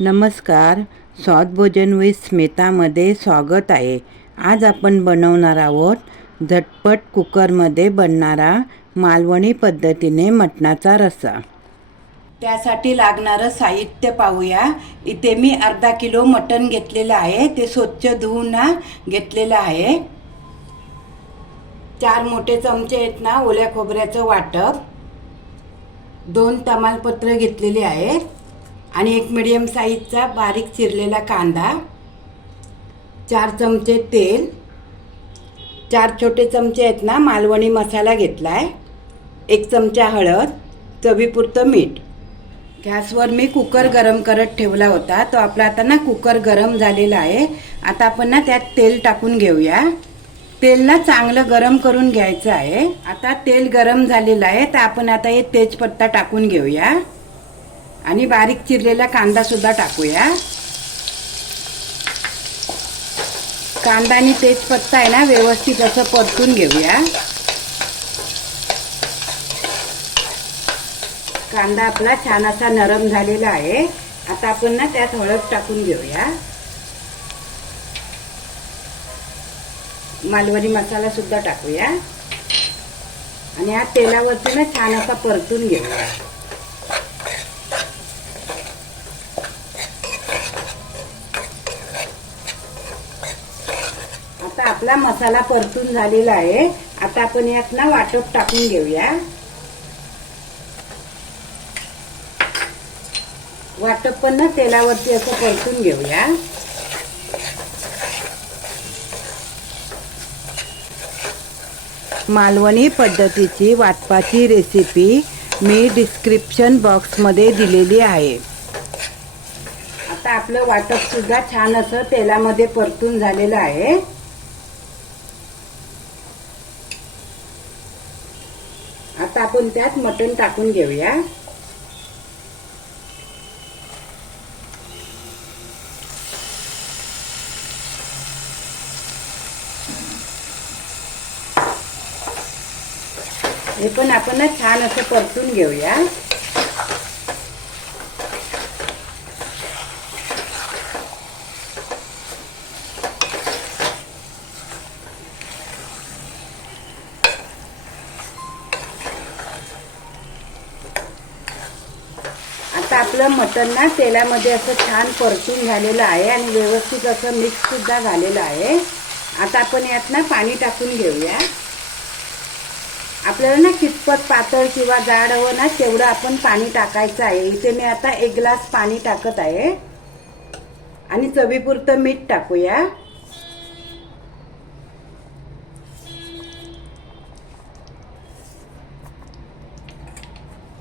नमस्कार स्वादभोजन विथ स्मितामध्ये स्वागत आहे. आज आपण बनवणार आहोत झटपट कुकरमध्ये बनणारा मालवणी पद्धतीने मटणाचा रस्सा. त्यासाठी लागणारं साहित्य पाहूया. इथे मी अर्धा किलो मटण घेतलेलं आहे. ते स्वच्छ धुवून घेतलेलं आहे. चार मोठे चमचे आहेत ना ओल्या खोबऱ्याचं वाटप. दोन तमालपत्र घेतलेले आहेत. आणि एक मिडियम साईजचा बारीक चिरलेला कांदा चार चमचे तेल चार छोटे चमचे आहेत ना मालवणी मसाला घेतला आहे एक चमचा हळद चवीपुरतं मीठ. गॅसवर मी कुकर गरम करत ठेवला होता तो आपला आता ना कुकर गरम झालेला आहे. आता आपण ना त्यात तेल टाकून घेऊया. तेल ना चांगलं गरम करून घ्यायचं आहे. आता तेल गरम झालेलं आहे तर आपण आता हे तेजपत्ता टाकून घेऊया. आणि बारीक चिरलेला कांदा सुद्धा टाकूया. कांदा आणि तेजपत्ता आहे ना व्यवस्थित असं परतून घेऊया. कांदा आपला छान असा नरम झालेला आहे. आता आपण ना त्यात हळद टाकून घेऊया. मालवणी मसाला सुद्धा टाकूया. आणि हा तेलावरती ना छान असा परतून घेऊया आता आपला मसाला परतून झालेला आहे. आता आपण यात ना वाटप टाकून घेऊया. वाटप पण ना तेलावरती असं परतून घेऊया. मालवणी पद्धतीची वाटपाची रेसिपी मी डिस्क्रिप्शन बॉक्समध्ये दिलेली आहे. आता आपलं वाटप सुद्धा छान असं तेलामध्ये परतून झालेलं आहे. आता आपण त्यात मटण टाकून घेऊया. हे पण आपण छान असं परतून घेऊया आता आपलं मटण ना तेलामध्ये असं छान परतून झालेलं आहे आणि व्यवस्थित असं मिक्ससुद्धा झालेलं आहे. आता आपण यात ना पाणी टाकून घेऊया. आपल्याला ना कितपत पातळ किंवा जाड हवं ना तेवढं आपण पाणी टाकायचं आहे. इथे मी आता एक ग्लास पाणी टाकत आहे. आणि चवीपुरतं मीठ टाकूया.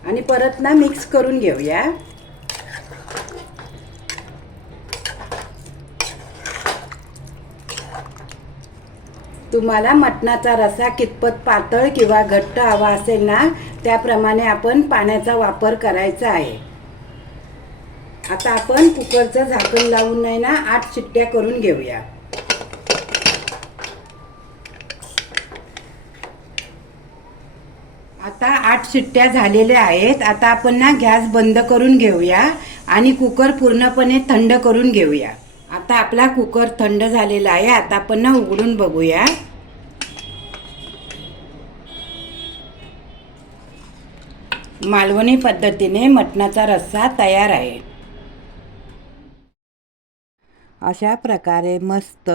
आणि परत ना मिक्स करून घेऊया. तुम्हाला मटणाचा रसा कितपत पातळ किंवा घट्ट हवा असेल ना त्याप्रमाणे आपण पाण्याचा वापर करायचा आहे. आता आपण कुकरचं झाकण लावून नाही ना आठ शिट्ट्या करून घेऊया. आता आठ शिट्ट्या झालेल्या आहेत. आता आपण ना गॅस बंद करून घेऊया आणि कुकर पूर्णपणे थंड करून घेऊया. आता आपला कुकर थंड झालेला आहे. आता आपण ना उघडून बघूया. मालवणी पद्धतीने मटणाचा रस्सा तयार आहे. अशा प्रकारे मस्त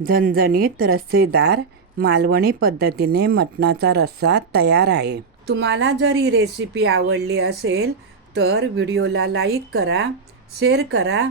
झणझणीत रस्सेदार मालवणी पद्धतीने मटणाचा रस्सा तयार आहे. तुम्हाला जर ही रेसिपी आवडली असेल तर व्हिडिओला लाईक करा शेअर करा